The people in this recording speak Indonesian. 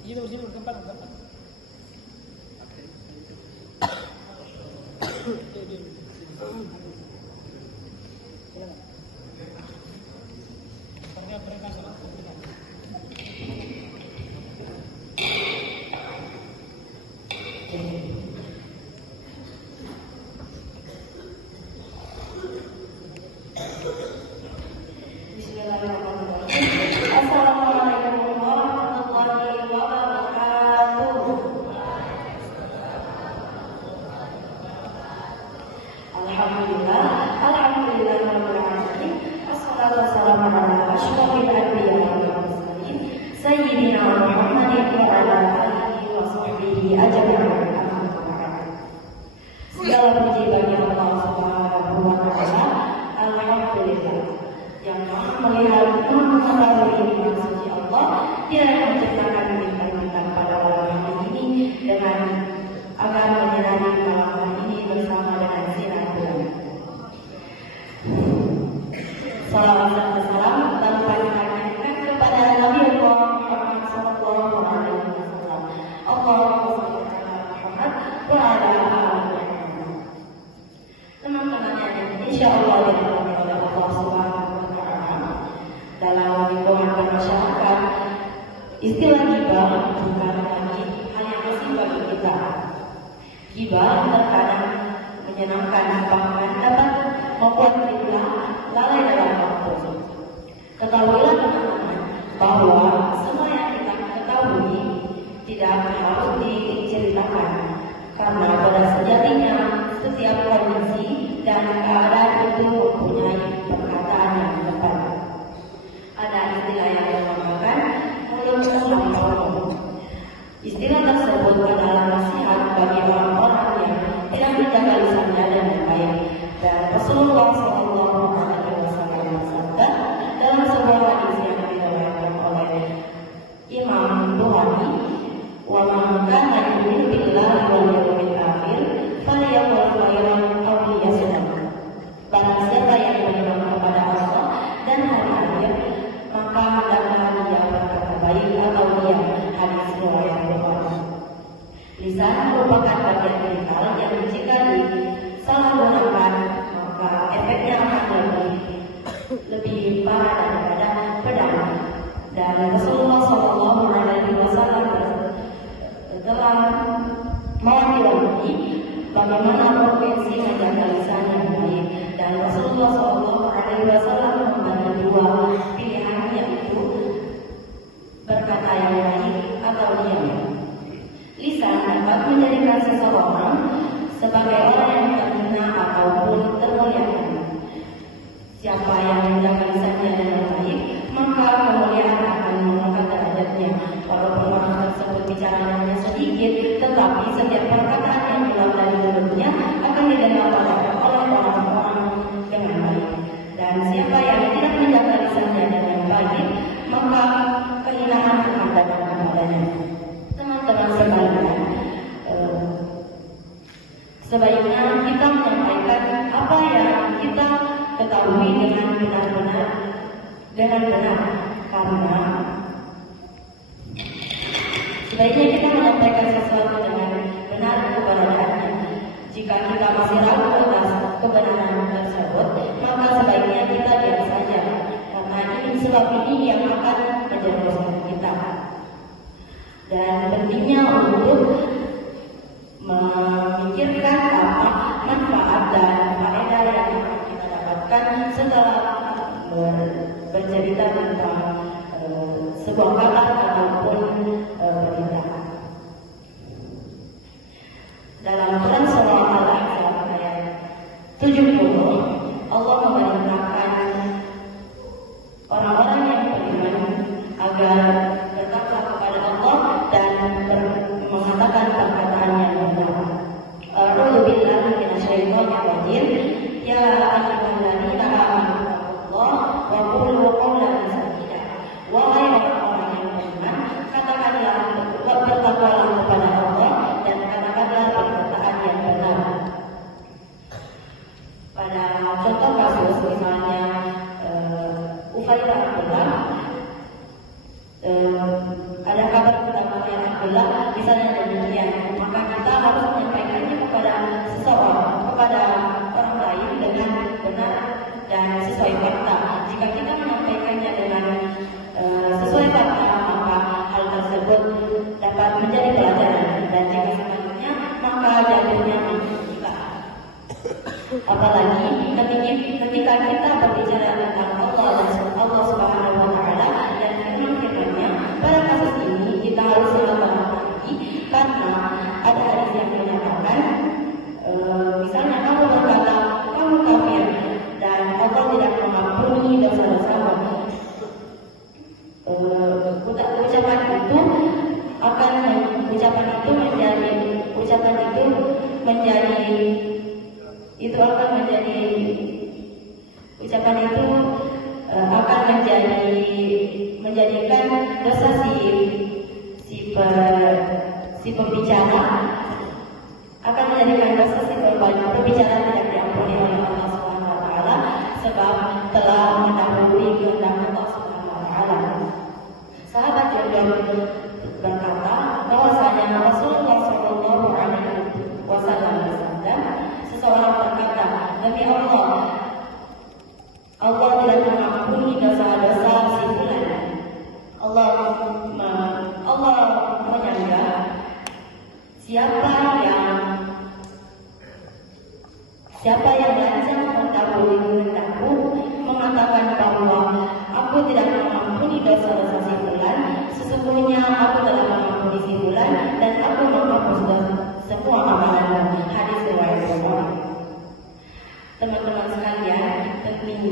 Ini sini bertempat bertempat. Segala puji bagi Allah Subhanahu wa Ta'ala. Alhamdulillah, yang Maha melihat, Maha mengetahui maksud Allah. Dia yang menciptakan bintang-bintang pada malam hari ini dengan agar menyinari malam hari ini bersama dengan sinar bulan. Salawat dan salam tanpa dihadirkan kepada Nabi Muhammad Sallallahu Alaihi Wasallam. Allahumma shalli ala Muhammad wa ala ali teman-teman yang insya Allah dirahmati oleh Allah Subhanahu wa Ta'ala. Dalam lingkungan bermasyarakat, istilah ghibah bukan lagi hanya asing bagi kita. Ghibah terkadang menyenangkan, bahkan dapat membuat kita lalai dalam waktu. Ketahuilah teman-teman bahwa semua yang kita ketahui tidak harus diceritakan, karena pada sejatinya setiap kondisi dan keadaan itu mempunyai perkataan yang tepat. Ada istilah yang dinamakan mulut selampau. Istilah tersebut adalah nasihat bagi orang-orang yang tidak menjaga lisannya dengan baik. Dan Rasulullah Sallallahu Alaihi Wasallam bersabda dalam sebuah hadis yang diriwayatkan oleh Imam Bukhari, "Wa man kana yu'minu billahi wal yawmil akhir falyaqul khairan aw liyasmut." Barang siapa yang beriman kepada Allah dan hari akhir, maka hendaklah dia berkata baik atau diam. Hadis riwayat Bukhari. Lisan merupakan bagian vital yang jika disalahgunakan maka efeknya akan lebih parah daripada pedang. Dan Rasulullah Sallallahu Alaihi Wasallam telah mewanti-wanti bagaimana provinsi menjaga lisan yang baik. Dan Rasulullah Sallallahu Alaihi Wasallam membagi dua pilihan, yaitu berkata yang baik atau diam. Lisan dapat menjadikan seseorang sebagai orang yang terhina ataupun termuliakan. Siapa yang menjaga lisannya dengan baik, maka kemuliaan akan mengangkat derajatnya. Walaupun orang tersebut bicaranya sedikit, tetapi setiap perkataan yang keluar dari mulutnya akan didengar oleh orang-orang dengan baik. Dan siapa yang tidak menjaga lisannya dengan baik, maka kehinaan akan datang kepadanya. Teman-teman sekalian, sebaiknya kita menyampaikan apa yang kita ketahui dengan benar-benar, karena sebaiknya kita menyampaikan sesuatu dengan benar keberadaannya. Jika kita masih ragu atas kebenaran tersebut, maka sebaiknya kita diam saja, karena ini sebab ini yang akan menjerumuskan kita. Dan pentingnya untuk memikirkan apa manfaat dan faedah yang kita dapatkan setelah bercerita tentang sebuah kabar ataupun berita. Dalam Quran Surah Al-Ahzab ayat 70, Allah memerintahkan orang-orang yang beriman agar bertakwa kepada Allah dan mengatakan perkataan yang benar. A'udzu billahi minasyaitonir rajim. Ya ayyuhalladzina amanu taqullaha wa qulu qawlan sadida. Wahai orang-orang yang beriman, katakanlah bertakwalah kepada Allah dan katakanlah perkataan yang benar. Pada contoh kasus misalnya Ufaidah Abdullah itu menjadi ucapan itu menjadi itu akan menjadi ucapan itu akan menjadikan dosa si pembicara akan menjadikan dosa si pembicara tidak diampuni oleh Allah Subhanahu wa taala sebab telah mendahului kehendak Allah Subhanahu wa taala. Sahabat jodoh berkata bahwasanya Rasulullah Shallallahu alaihi wasallam seseorang berkata, demi Allah tidak mengampuni dosa-dosa si fulan. Allah menyangka siapa yang lancang mendahului kehendakku mengatakan bahwa aku tidak mengampuni dosa-dosa si fulan, sesungguhnya aku telah mengampuni si fulan dan aku menghapus semua amalan. Hadis riwayat Bukhari. Teman-teman sekalian, tentunya